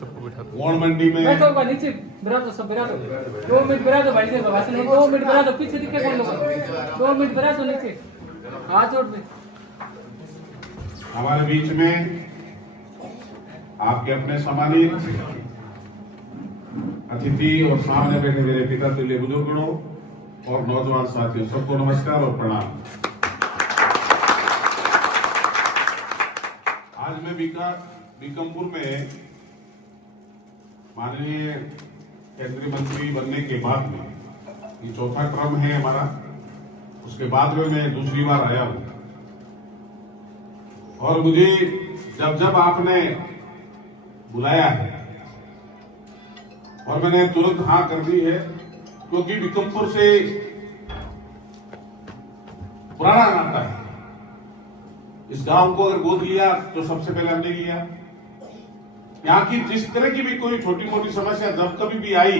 सबको बिठा दो। गोंड मंडी में बैठो ऊपर नीचे बिठा दो, सब बिठा दो। 2 मिनट बिठा दो भाई साहब, भाषण 2 मिनट बिठा दो, पीछे दिखे कौन लोग, 2 मिनट बिठा दो नीचे, हाथ जोड़ दे। हमारे बीच में आपके अपने सम्मानित अतिथि और सामने बैठे मेरे पिता तुल्य बुजुर्गों और नौजवान साथियों, सबको नमस्कार और प्रणाम। आज मैं बीकमपुर में माननीय केंद्रीय मंत्री बनने के बाद में, ये चौथा क्रम है हमारा, उसके बाद में मैं दूसरी बार आया हूं और मुझे जब आपने बुलाया है और मैंने तुरंत हाँ कर दी है, क्योंकि बीकमपुर से पुराना नाता है। इस गांव को अगर गोद लिया तो सबसे पहले हमने लिया। यहाँ की जिस तरह की भी कोई छोटी मोटी समस्या जब कभी भी आई,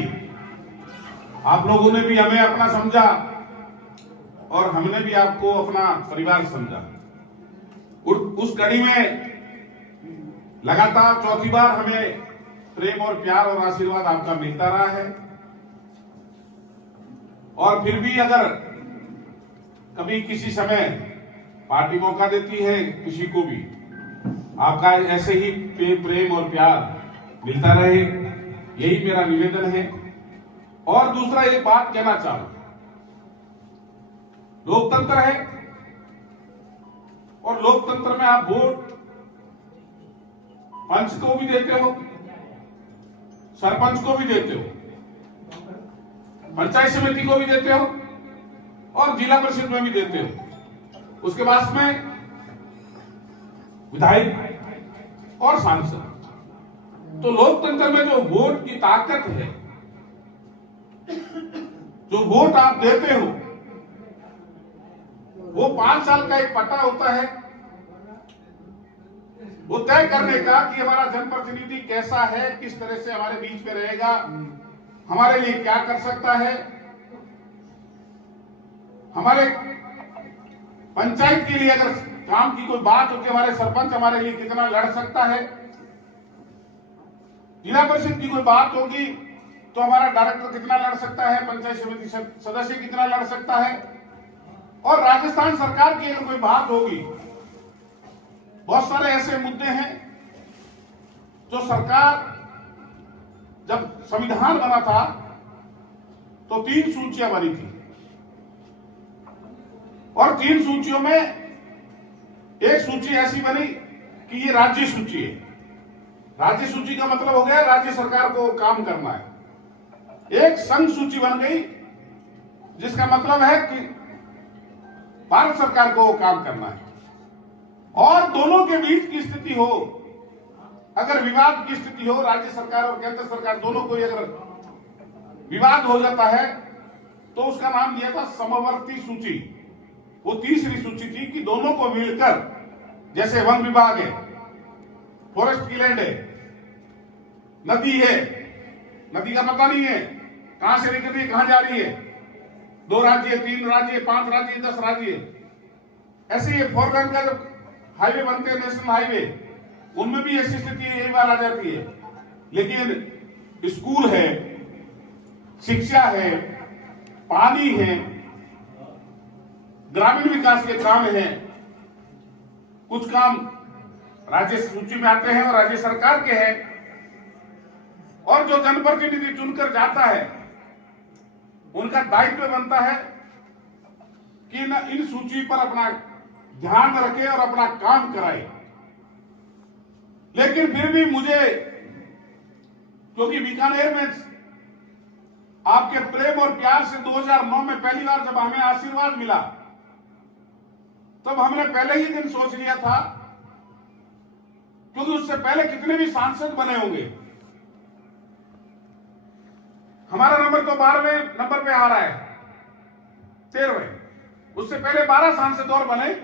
आप लोगों ने भी हमें अपना समझा और हमने भी आपको अपना परिवार समझा। उस कड़ी में लगातार चौथी बार हमें प्रेम और प्यार और आशीर्वाद आपका मिलता रहा है। और फिर भी अगर कभी किसी समय पार्टी मौका देती है किसी को भी, आपका ऐसे ही प्रेम और प्यार मिलता रहे, यही मेरा निवेदन है। और दूसरा एक बात कहना चाहूं, लोकतंत्र है और लोकतंत्र में आप वोट पंच को भी देते हो, सरपंच को भी देते हो, पंचायत समिति को भी देते हो और जिला परिषद में भी देते हो। उसके बाद में विधायक और सांसद। तो लोकतंत्र में जो वोट की ताकत है, जो वोट आप देते हो, वो 5 साल का एक पट्टा होता है, वो तय करने का कि हमारा जनप्रतिनिधि कैसा है, किस तरह से हमारे बीच में रहेगा, हमारे लिए क्या कर सकता है, हमारे पंचायत के लिए अगर काम की कोई बात हो कि हमारे सरपंच हमारे लिए कितना लड़ सकता है, जिला परिषद की कोई बात होगी तो हमारा डायरेक्टर कितना लड़ सकता है, पंचायत समिति सदस्य कितना लड़ सकता है, और राजस्थान सरकार की अगर कोई बात होगी, बहुत सारे ऐसे मुद्दे हैं जो सरकार, जब संविधान बना था तो 3 सूचियां बनी थी और 3 सूचियों में एक सूची ऐसी बनी कि ये राज्य सूची है। राज्य सूची का मतलब हो गया राज्य सरकार को काम करना है। एक संघ सूची बन गई जिसका मतलब है कि भारत सरकार को काम करना है। और दोनों के बीच की स्थिति हो, अगर विवाद की स्थिति हो, राज्य सरकार और केंद्र सरकार दोनों को अगर विवाद हो जाता है तो उसका नाम दिया था समवर्ती सूची। वो तीसरी सूची थी कि दोनों को मिलकर, जैसे वन विभाग है, फॉरेस्ट की लैंड है, नदी है, नदी का पता नहीं है कहां से निकल रही है कहां जा रही है, 2 राज्य, 3 राज्य, 5 राज्य, 10 राज्य, ऐसे ये फॉरगन का जब हाईवे बनते हैं, नेशनल हाईवे, उनमें भी ऐसी स्थिति यही बार आ जाती है। लेकिन स्कूल है, शिक्षा है, पानी है, ग्रामीण विकास के काम है, कुछ काम राज्य सूची में आते हैं और राज्य सरकार के हैं। और जो जनप्रतिनिधि चुनकर जाता है उनका दायित्व बनता है कि इन सूची पर अपना ध्यान रखे और अपना काम कराए। लेकिन फिर भी मुझे, क्योंकि बीकानेर में आपके प्रेम और प्यार से 2009 में पहली बार जब हमें आशीर्वाद मिला, तब हमने पहले ही दिन सोच लिया था, क्योंकि उससे पहले कितने भी सांसद बने होंगे, हमारा नंबर तो 12वें नंबर पे आ रहा है, 13वें, उससे पहले 12 सांसद और बने।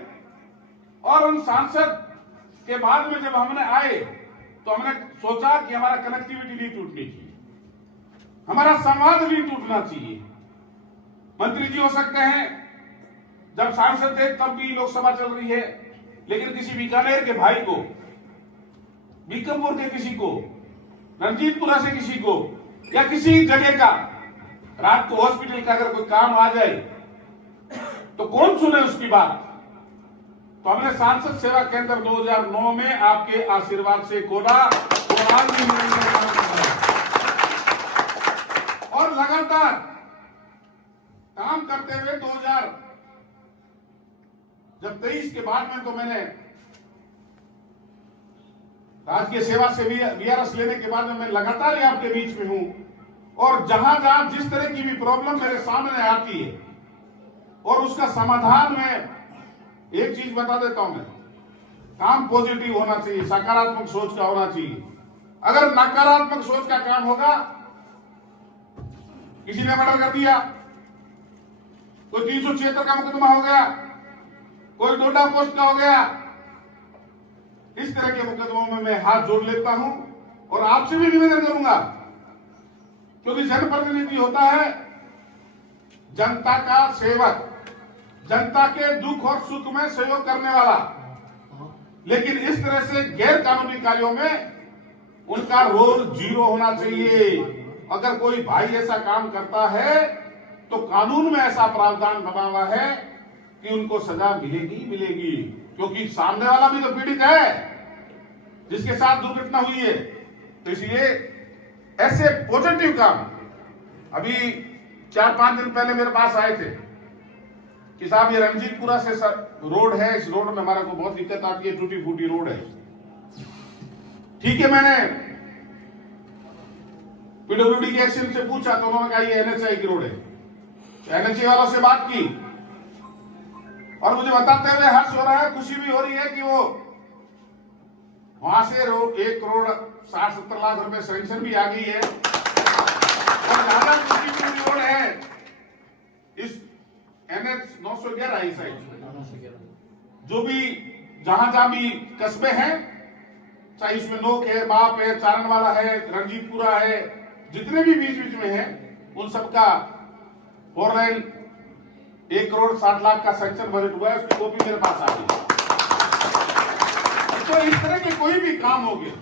और उन सांसद के बाद में जब हमने आए तो हमने सोचा कि हमारा कनेक्टिविटी नहीं टूटनी चाहिए, हमारा संवाद नहीं टूटना चाहिए। मंत्री जी हो सकते हैं, जब सांसद थे तब भी लोकसभा चल रही है, लेकिन किसी बीकानेर के भाई को, बीकमपुर के किसी को रंजीतपुरा से किसी को या किसी जगह का रात को हॉस्पिटल का अगर कोई काम आ जाए तो कौन सुने उसकी बात। तो हमने सांसद सेवा केंद्र 2009 में आपके आशीर्वाद से खोला और आज भी और लगातार काम करते हुए 2000 जब 23 के बाद में तो मैंने राजकीय सेवा से वीआरएस लेने के बाद में मैं लगातार ही आपके बीच में हूं और जहां जहां जिस तरह की भी प्रॉब्लम मेरे सामने आती है और उसका समाधान में एक चीज बता देता हूं मैं, काम पॉजिटिव होना चाहिए, सकारात्मक सोच का होना चाहिए। अगर नकारात्मक सोच का काम होगा, किसी ने मर्डर कर दिया, कोई 376 का मुकदमा हो गया, कोई डोडा पोस्ट का हो गया, इस तरह के मुकदमों में मैं हाथ जोड़ लेता हूं और आपसे भी निवेदन करूंगा, क्योंकि जनप्रतिनिधि होता है जनता का सेवक, जनता के दुख और सुख में सहयोग करने वाला, लेकिन इस तरह से गैर कानूनी कार्यों में उनका रोल 0 होना चाहिए। अगर कोई भाई ऐसा काम करता है तो कानून में ऐसा प्रावधान बना हुआ है कि उनको सजा मिलेगी मिलेगी, क्योंकि सामने वाला भी तो पीड़ित है जिसके साथ दुर्घटना हुई है। तो इसलिए ऐसे पॉजिटिव काम, अभी 4-5 दिन पहले मेरे पास आए थे कि साहब ये रंजीतपुरा से रोड है, इस रोड में हमारे को बहुत दिक्कत आती है, टूटी फूटी रोड है। ठीक है, मैंने पीडब्ल्यूडी के एक्शन से पूछा तो उन्होंने कहा ये एनएचआई की रोड है। एनएचआई वालों से बात की और मुझे बताते हुए हर्ष हो रहा है, खुशी भी हो रही है कि वो वहां से 1 करोड़ 60-70 लाख रुपए सैंक्शन भी आ गई है और ज्यादा टूटी फूटी रोड है इस NH 911 है साइड, जो भी जहां जहां भी कस्बे हैं, चाहे इसमें नोक है, बाप है, चारण वाला है, रंजीतपुरा है, जितने भी बीच बीच में है, उन सबका 4 लाइन 1 करोड़ 60 लाख का सैंक्शन बजट हुआ है, उसकी कॉपी मेरे पास आ गई। तो इस तरह के कोई भी काम हो गया,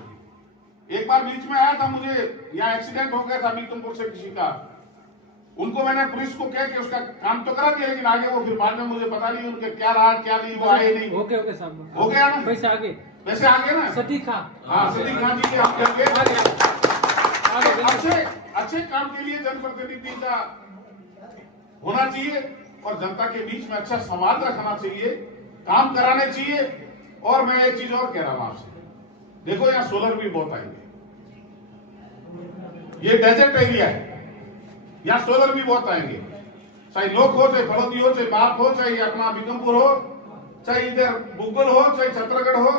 एक बार बीच में आया था, मुझे यहाँ एक्सीडेंट हो गया था बीकमपुर से किसी का, उनको मैंने पुलिस को कह के उसका काम तो करा दिया, लेकिन आगे वो फिर बाद में मुझे पता नहीं उनके क्या रहा क्या नहीं, वो आए नहीं। ओके ओके साहब, हो गया ना, वैसे आगे ना सतीख खां, हाँ सतीख खां जी के हम करके अच्छे काम के लिए जनप्रतिनिधि का होना चाहिए और जनता के बीच में अच्छा संवाद रखना चाहिए, काम कराने चाहिए। और मैं एक चीज और कह रहा हूं आपसे, देखो यहाँ सोलर भी बहुत आएंगे, ये डेजर्ट एरिया है, यहाँ सोलर भी बहुत आएंगे, चाहे लोक हो, चाहे फड़ौती हो, चाहे बाप हो, चाहे अपना बीकमपुर हो, चाहे इधर बुग्गल हो, चाहे छत्तरगढ़ हो,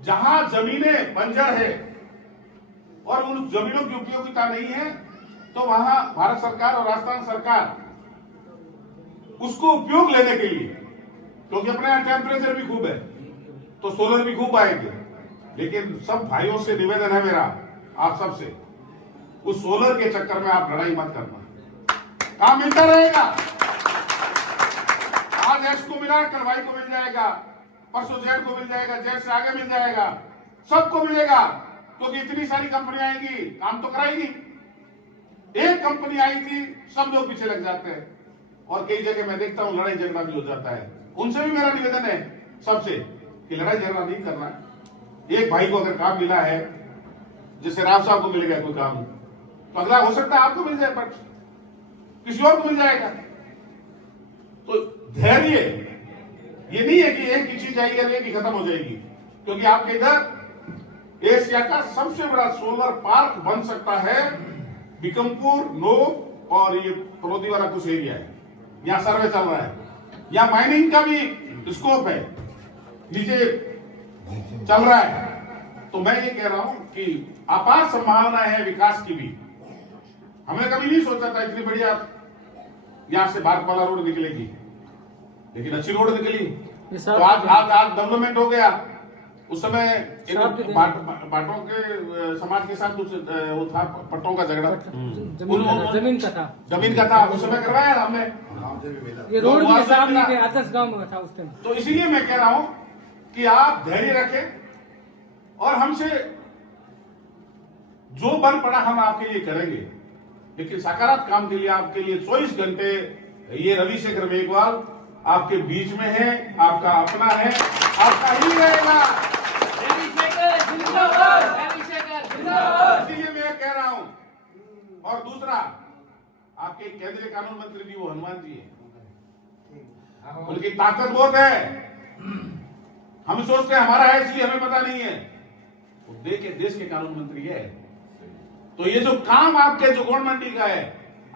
जहां जमीनें बंजर है और उन जमीनों की उपयोगिता नहीं है, तो वहां भारत सरकार और राजस्थान सरकार उसको उपयोग लेने के लिए, क्योंकि अपने यहाँ टेम्परेचर भी खूब है तो सोलर भी खूब आएंगे, लेकिन सब भाइयों से निवेदन है मेरा आप सबसे, उस सोलर के चक्कर में आप लड़ाई मत करना, काम मिलता रहेगा। आज एक्स को मिला, कल वाई को मिल जाएगा, परसों जेड को मिल जाएगा, जेड से आगे मिल जाएगा, सबको मिलेगा, क्योंकि इतनी सारी कंपनियां आएंगी, काम तो कराएगी। एक कंपनी आई थी, सब लोग पीछे लग जाते हैं और कई जगह मैं देखता हूं लड़ाई झगड़ा भी हो जाता है। उनसे भी मेरा निवेदन है सबसे कि लड़ाई झगड़ा नहीं करना है। एक भाई को अगर काम मिला है, जैसे राव साहब को मिल गया कोई काम, तो अगला हो सकता है आपको मिल जाए, पर किसी और को मिल जाएगा। तो धैर्य ये नहीं है कि एक की चीज आएगी और एक ही खत्म हो जाएगी, क्योंकि आपके इधर एशिया का सबसे बड़ा सोलर पार्क बन सकता है। बीकमपुर, नोक और ये फड़ौती वाला कुछ एरिया है, यहाँ सर्वे चल रहा है, यहाँ माइनिंग का भी स्कोप है, नीचे चल रहा है। तो मैं ये कह रहा हूं कि अपार संभावनाएं हैं विकास की भी। हमने कभी नहीं सोचा था इतनी बढ़िया यहां से भारतमाला रोड निकलेगी, लेकिन अच्छी रोड निकली। तो आज डेवलपमेंट हो गया। उस समय बाटों के समाज के साथ कुछ वो था, पट्टों का झगड़ा, जमीन का था, उस समय करवाया था हमने, ये रोड के सामने के आदर्श गांव में था उस टाइम। तो इसीलिए मैं कह रहा हूं कि आप धैर्य रखें और हमसे जो बन पड़ा हम आपके लिए करेंगे, लेकिन सकारात्मक काम के लिए आपके लिए 24 घंटे ये रविशेखर मेघवाल आपके बीच में है, आपका अपना है, आपका ही रहेगा। इसीलिए मैं कह रहा हूं। और दूसरा, आपके केंद्रीय कानून मंत्री भी वो हनुमान जी है, उनकी ताकत बहुत है। हम सोचते हैं हमारा है इसलिए हमें पता नहीं है, वो देश के कानून मंत्री है। तो ये जो काम आपके जो गोंड मंडी का है,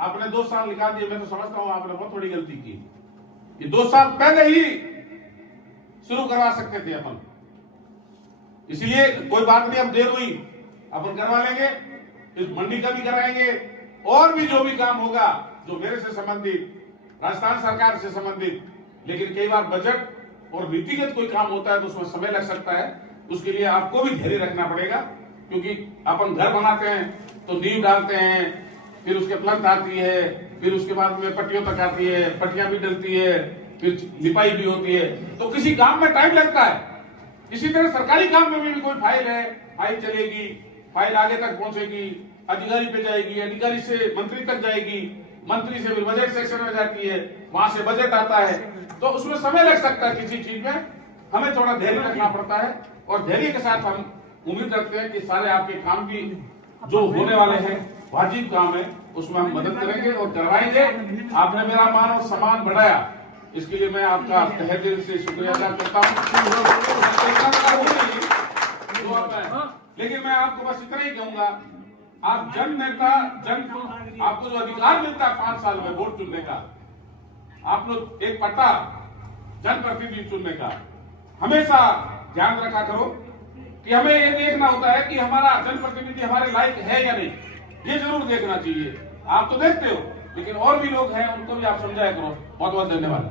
आपने 2 साल निकाल दिए, मैं तो समझता हूं आपने बहुत बड़ी गलती की। ये 2 साल पहले ही शुरू करवा सकते थे अपन, इसलिए कोई बात नहीं, अब देर हुई, अपन करवा लेंगे, इस मंडी का भी कराएंगे, और भी जो भी काम होगा जो मेरे से संबंधित, राजस्थान सरकार से संबंधित। लेकिन कई बार बजट और नीतिगत कोई काम होता है तो उसमें समय लग सकता है, उसके लिए आपको भी धैर्य रखना पड़ेगा, क्योंकि अपन घर बनाते हैं तो नींव डालते हैं, फिर उसके प्लंथ आती है, फिर उसके बाद में पट्टियों तक आती है, पट्टियां भी डलती है, फिर लिपाई भी होती है, तो किसी काम में टाइम लगता है। इसी तरह सरकारी काम में भी कोई फाइल है, फाइल चलेगी, फाइल आगे तक पहुंचेगी, अधिकारी पे जाएगी, अधिकारी से मंत्री तक जाएगी, मंत्री से फिर बजट सेक्शन में जाती है, वहां से बजट आता है, तो उसमें समय लग सकता है। किसी चीज में हमें थोड़ा धैर्य रखना पड़ता है, और धैर्य के साथ हम उम्मीद रखते हैं कि सारे आपके काम भी जो होने वाले हैं, वाजिब काम है, उसमें हम मदद करेंगे और करवाएंगे। आपने मेरा मान और सम्मान बढ़ाया, इसके लिए मैं आपका तहे दिल से शुक्रिया अदा करता हूँ। लेकिन मैं आपको बस इतना ही कहूंगा, आप जन नेता, आपको जो अधिकार मिलता है 5 साल में वोट चुनने का, आप लोग एक पट्टा जनप्रतिनिधि चुनने का, हमेशा ध्यान रखा करो कि हमें ये देखना होता है कि हमारा जनप्रतिनिधि हमारे लायक है या नहीं, ये जरूर देखना चाहिए। आप तो देखते हो, लेकिन और भी लोग हैं, उनको भी आप समझाया करो। बहुत बहुत धन्यवाद।